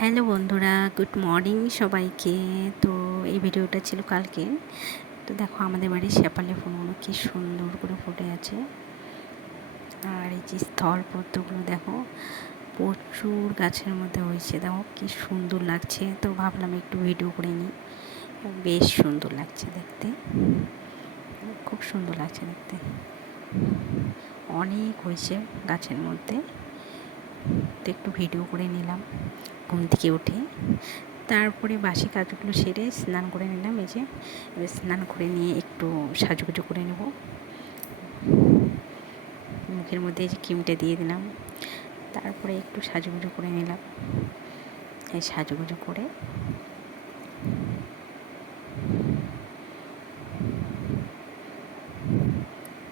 Hello বন্ধুরা, good morning সবাইকে। তো এই ভিডিওটা ছিল কালকে। তো দেখো আমাদের বাড়ির শেফালি ফুলগুলো কি সুন্দর করে ফুটে আছে। আর এই যে স্থলপদ্মগুলো দেখো প্রচুর গাছের মধ্যে হয়েছে, দেখো কি সুন্দর লাগছে। তো ভাবলাম একটু ভিডিও করে নিই। বেশ সুন্দর লাগছে দেখতে, খুব সুন্দর লাগছে দেখতে। অনেক হয়েছে গাছের মধ্যে, তো একটু ভিডিও করে নিলাম ঘুম থেকে উঠে। তারপরে বাসি কাজগুলো সেরে স্নান করে নিলাম। এই যে এবার স্নান করে নিয়ে একটু সাজুগুজু করে নেব। মুখের মধ্যে এই যে ক্রিমটা দিয়ে দিলাম, তারপরে একটু সাজুগুজু করে নিলাম। এই সাজুগুজু করে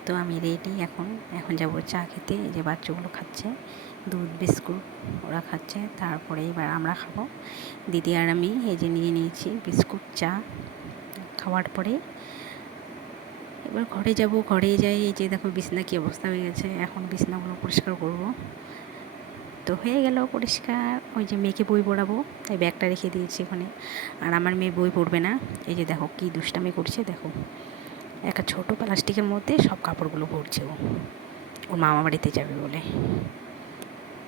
তো আমি রেডি। এখন যাবো চা খেতে। এই যে বাচ্চাগুলো খাচ্ছে দুধ বিস্কুট, ওরা খাচ্ছে। তারপরে এবার আমরা খাবো, দিদি আর আমি। এই যে নিয়ে নিয়েছি বিস্কুট চা। খাওয়ার পরে এবার ঘরে যাব। ঘরে যাই, এই যে দেখো বিছনা কী অবস্থা হয়ে গেছে। এখন বিছনাগুলো পরিষ্কার করব। তো হয়ে গেল পরিষ্কার। ওই যে মেয়েকে বই পড়াবো, এই ব্যাগটা রেখে দিয়েছি ওখানে। আর আমার মেয়ে বই পড়বে না। এই যে দেখো কী দুষ্টামি করছে, দেখো একটা ছোটো প্লাস্টিকের মধ্যে সব কাপড়গুলো ভরছে ও, ওর মামা বাড়িতে যাবে বলে।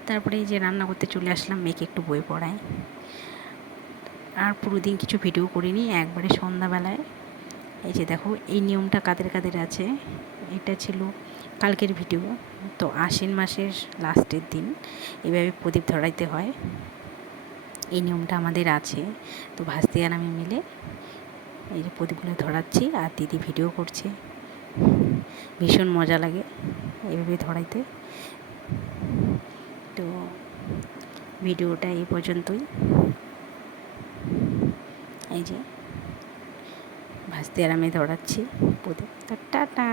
তারপরে এই যে রান্না করতে চলে আসলাম, মেয়েকে একটু বই পড়াই। আর পুরো দিন কিছু ভিডিও করিনি, একবারে সন্ধ্যাবেলায়। এই যে দেখো এই নিয়মটা কাদের কাদের আছে। এটা ছিল কালকের ভিডিও। তো আশ্বিন মাসের লাস্টের দিন এভাবে প্রদীপ ধরাইতে হয়, এই নিয়মটা আমাদের আছে। তো ভাস্তি আর আমি মিলে এই যে প্রদীপগুলো ধরাচ্ছি, আর দিদি ভিডিও করছে। ভীষণ মজা লাগে এইভাবে ধরাইতে। তো ভিডিওটা এই পর্যন্তই। এই যে ভাস্তি আর আমি ধরাচ্ছি প্রদীপ। তো টাটা।